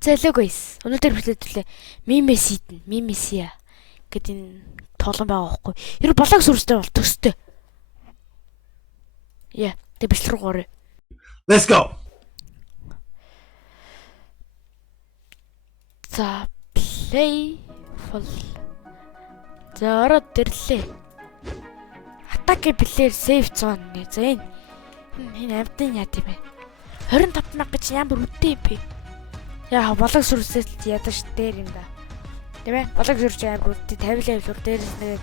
За hello guys. Өнөөдөр бичлээ Мимесия гэдэг энэ тоглоом байгаа байхгүй. Ер нь болоог сүрстэй бол төстэй. Яа, тэг бичлэг рүү горё. Let's go. За play full. За ороод ирлээ. Attack player save zone нэ. За энэ амтны яа тийм бэ? 25 мянга гэж ямар үдээ юм бэ? Яа болоог сүрсэд ядаж дээр юм да. Тийм ээ? Болоог сүрч амар үдээ 50 level дээрээс нэг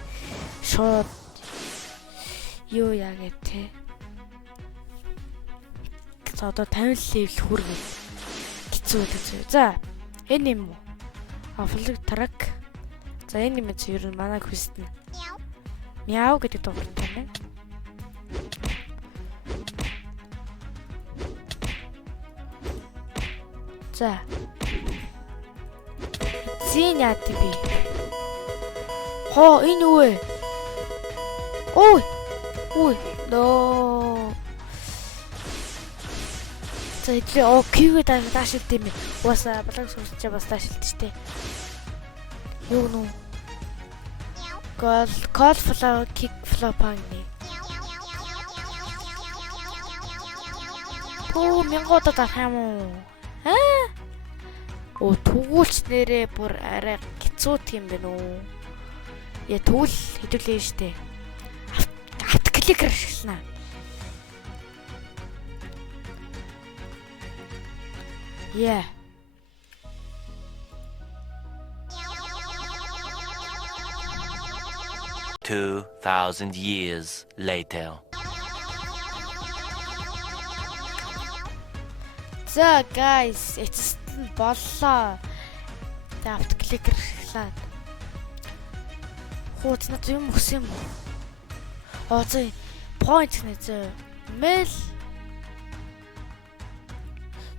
шууд юу яа гэ тэ. За одоо 50 level хүргэн. Хэцүү. За энэ юм уу? Флэг трак. За энэ юм чи ер нь манай квест нь. Мяу гэдэг дуурай байна. За. Зин яа тийм бэ? Хоо энэ юу вэ? Ой. Ноо. За идлээ кивэ даашилт юм. Уусаа баланс үүсчээ бас даашилт штэ. Юу нүү? Call flow kick flow панги. Оо мянгуудад авах юм уу? Оо түгүүлч нэрээ бүр арай хэцүү тийм байна уу? Яа түгэл хэдүүлээ штэ. Авт кликер ашиглана. Yeah. $2,000 years later. За guys, эцэст нь боллоо. За авт кликер ашиглаад. Хууц над юм өгсөн юм уу? Оо зэ point нэ зэ. Mail.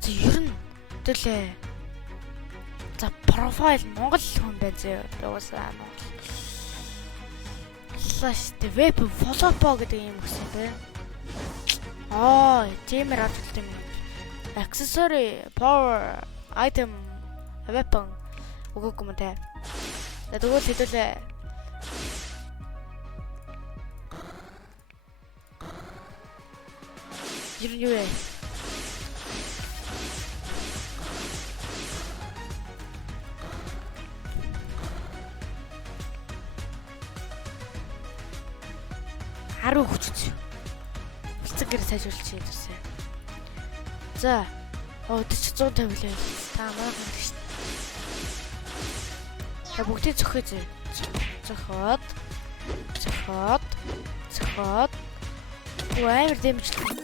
Зэ ер нь төлөө. За profile Монгол хүн байна зэ. Уусаа Монгол. Slash the web follow гэдэг юм өгсөн бэ. Тиймэр авт юм. Accessory, power, item, weapon өгөөгүй юм те. Тэгвэл хэдүүлээ. Юу вэ? Харуу хүчтэй. Бэлцгээр сайжруулж хийдвэсэ. За. 150 лээ. Та манай хүн шүү дээ. За бүгдийг зөхөө зөө. Зөхөөд. Амар дэмжлээ.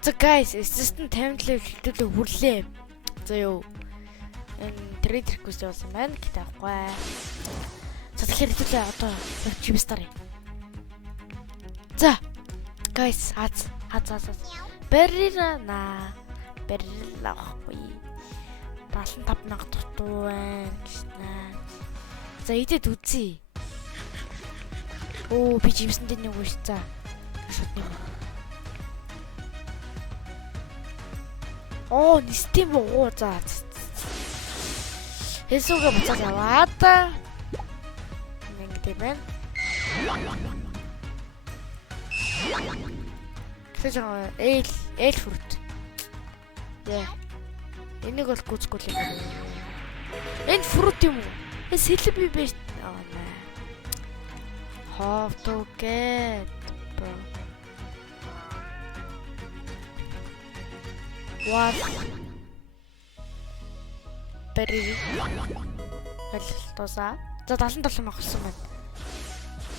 За guys, assistant 50 level хэлтүүлээ хүрлээ. За юу. Энэ trade request явуулсан байна. Гэтэ авахгүй. За тэгэхээр хэлтүүлээ одоо чимстар. За. Guys, хаз. Берил авахгүй. 75,000 дутуу байна гэснэ. За идэд үзье. Би чимсэнд нэг үгүй ш. За. Шууд нэг. Нистим уу за. Эсүүгээ буцаад яваад. Нэг тийм байна. Тэгэж ээл фрут. Энийг бол гүцгүй л юм. Энэ фрут юм уу? Сэлб би байж. How to get bro. What? барья. Ойлголтоосаа. За 77 мянга болсон байна.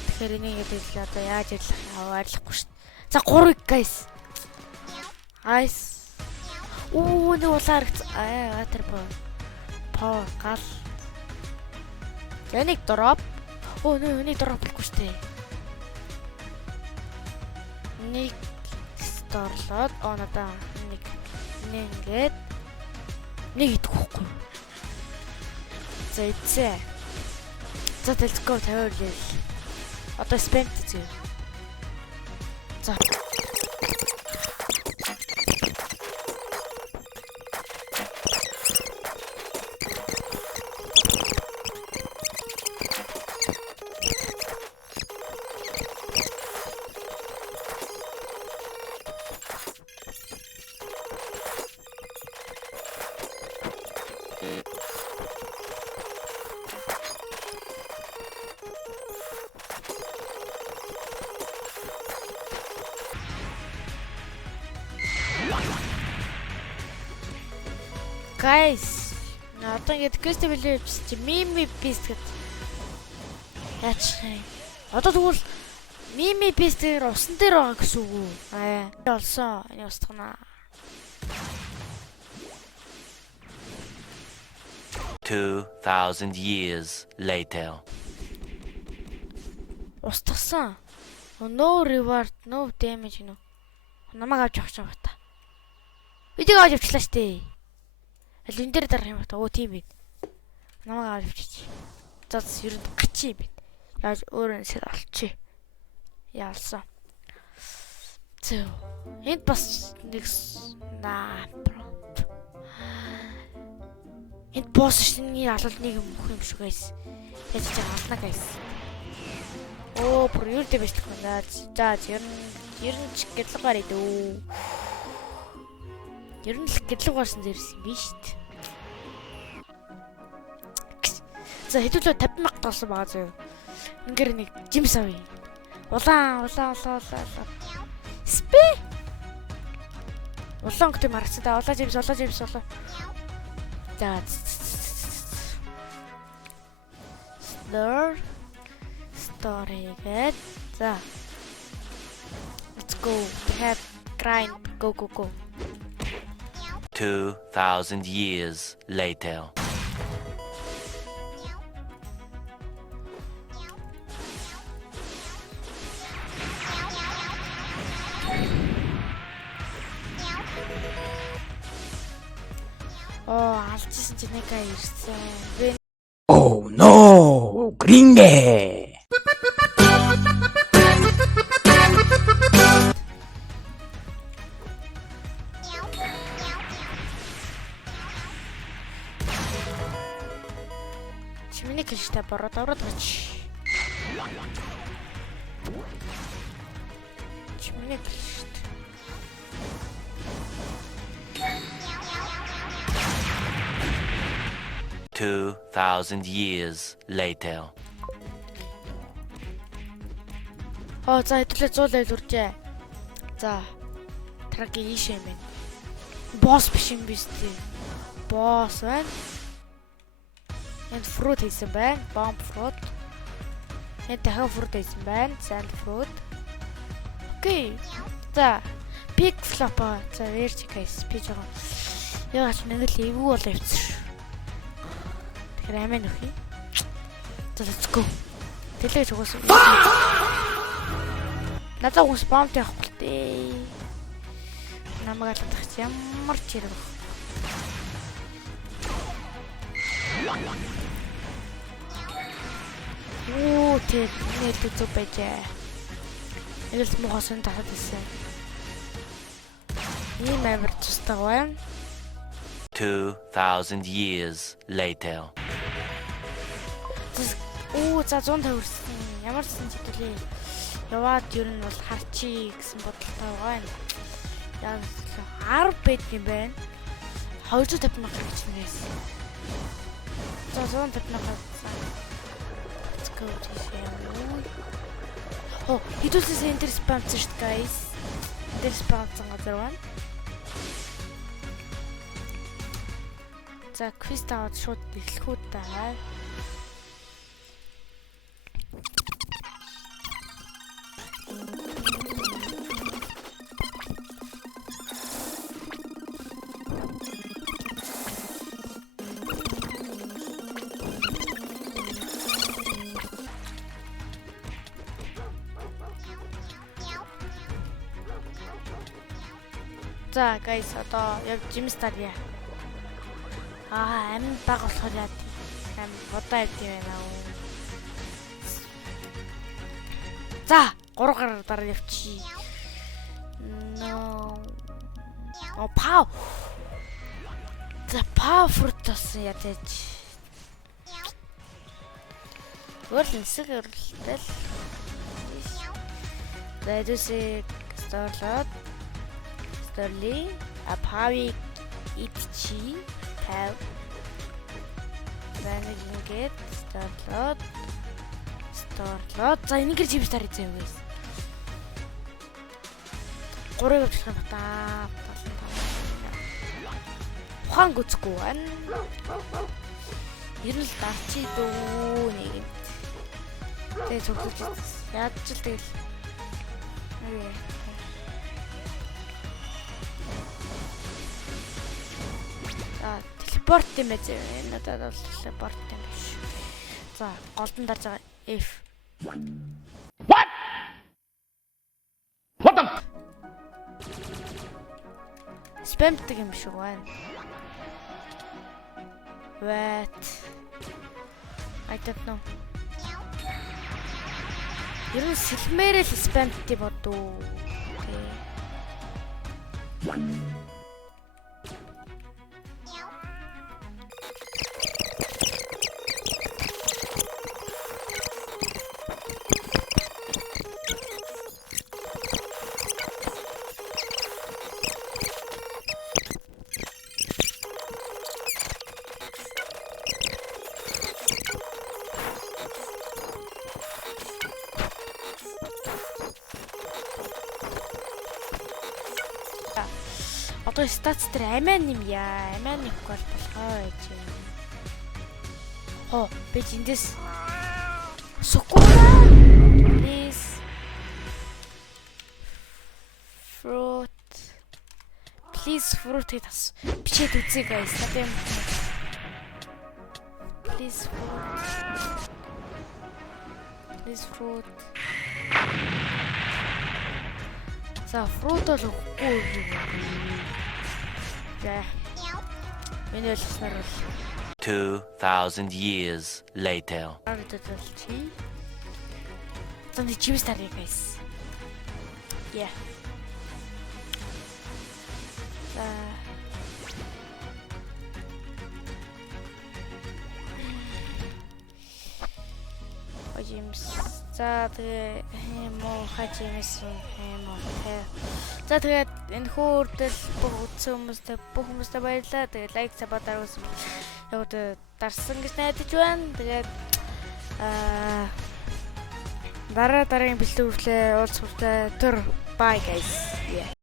Тэгэхээр энийг хэлээ одоо яаж арилахгүй шүү дээ. За 3 guys. Айс. Нэг улаар ватер power гал. Яник дроп. Нэг дроп хийхгүй шүү дээ. Нэг сторлоод надаа нэг ингээд нэг идэх байхгүй. За эцээ. За let's go тавиул. Одоо спент зөө. За. Guys, одоо ингээд quest level чи mimi beast гэдэг. Яач. Одоо тэгвэл mimi beast дээр усан дээр байгаа гэсэн үг үү? Олсон. Энэ устгана. 2000 years later. Устгасан. No reward, no damage нөө. Намайг авч явах юм бата. Видео авч явчлаа штэ. Аль энэ дээр дарах юм бата. Тийм бид. Намайг авч явчих. За ер нь гачи юм бид. Яаж өөрөө нэсэл олчих. Яалсан. Зөө. Энд бас нэг энд босс шиний алал нэг юм өгөх юм шүү guys. Яаж ч авна guys. Бүр юу дээ биш тохиолдоо. За ер нь ч гэрлэг гарыг дөө. Ер нь л гэрлэг гарсан дээрс юм биш шүү дээ. За хэдүүлээ 50 мянга толсон байгаа зөө. Ингээд нэг жимс авъя. Улаан. Спи. Улаан гэдэг марцсан да. Улаан жимс. За. Story get. За. Let's go. We have grind. Go. 2000 years later. Алчсан ч нэг ирсэн. Oh no, gringe! Чимэний кэштэй бороод авч. Чимэний кэштэй. 2000 years later. За хэдүүлээ 100 level үржээ. За. Трагийн ийш юм байна. Босс биш юм биш тий. Босс байна. Энд fruit хийсэн байна. Bomb fruit. Энд дахиад fruit хийсэн байна. Sand fruit. Окей. За. Big flop. За вэрч guys. Би жоо. Яагаад нэг л эвгүй болоо явчихсан. Тэгэхээр амин өхий. За let's go. Тэлэж угаасан. Надад уус бомб явахгүй л дээ. Намайг алдах ямар ч хэрэг. Тэг нэг зүг байжээ. Элс мохосон тахад исэн. Ийм амар цустаг байна. 2000 years later. За 150 хүрсэн. Ямар ч юм хэвлээ. Яваад ер нь бол харчи гэсэн бодолтой байна. Яг 10 бэд юм байна. 250 мянга гэж нээс. За 150 мянга. Let's go this way. Хэдүүлээс энэ дээр спамцсан шүү дээ guys. Тэр спамцсан газар байна. За квиз таваад шууд эхлэх үү та. За guys одоо явж юм старья. Амин баг болохоор яа. Амин бодоо явд юм байна. За 3 гараар дараа явчих. No. Пау. За пау фрутас ядаж. Өрлөнсөг өрлөлтөл. Дэдүсээ сторлоод Storli, a pavi itchi, have then you get starlot. За энийг гэр чивс тарих заяа guys. 3 явуулах юм та. Ухаан гүцэхгүй байна. Ер нь л дарчи дөө нэг юм. Тэгээ цогцож яаж ч л тэгэл. Телепорт юм байж энэ надад бол телепорт юм биш. За, голдон дарж байгаа F. What? What the? Спамдаг юм шиг байна. What? I don't know. Ер нь сэлмээрэл спамдаг бодоо. Окей. Одоо статс дээр амиан юм яа. Амиан нэмэх бол болохоо гэж юм. Хоо, би эндээс Sakura. Please. Fruit. Please fruit тас. Бичээд үзье guys. Надад юм. Please fruit. Please fruit. За fruit бол үгүй юм. За. Миний хэлснээр бол 2,000 years later. За нэг чивс тарья guys. Yeah. Ojimс. За тэгээ муу хажимс юм уу. За тэгээд энэ хөөрдөл бүх үзсэн хүмүүстээ бүх хүмүүстээ баярлалаа. Тэгээд лайк сабатаар үзсэн. Яг дарсан гэж найдаж байна. Тэгээд дараагийн бэлтгэлээ уулзахтай тур bye guys. Yeah.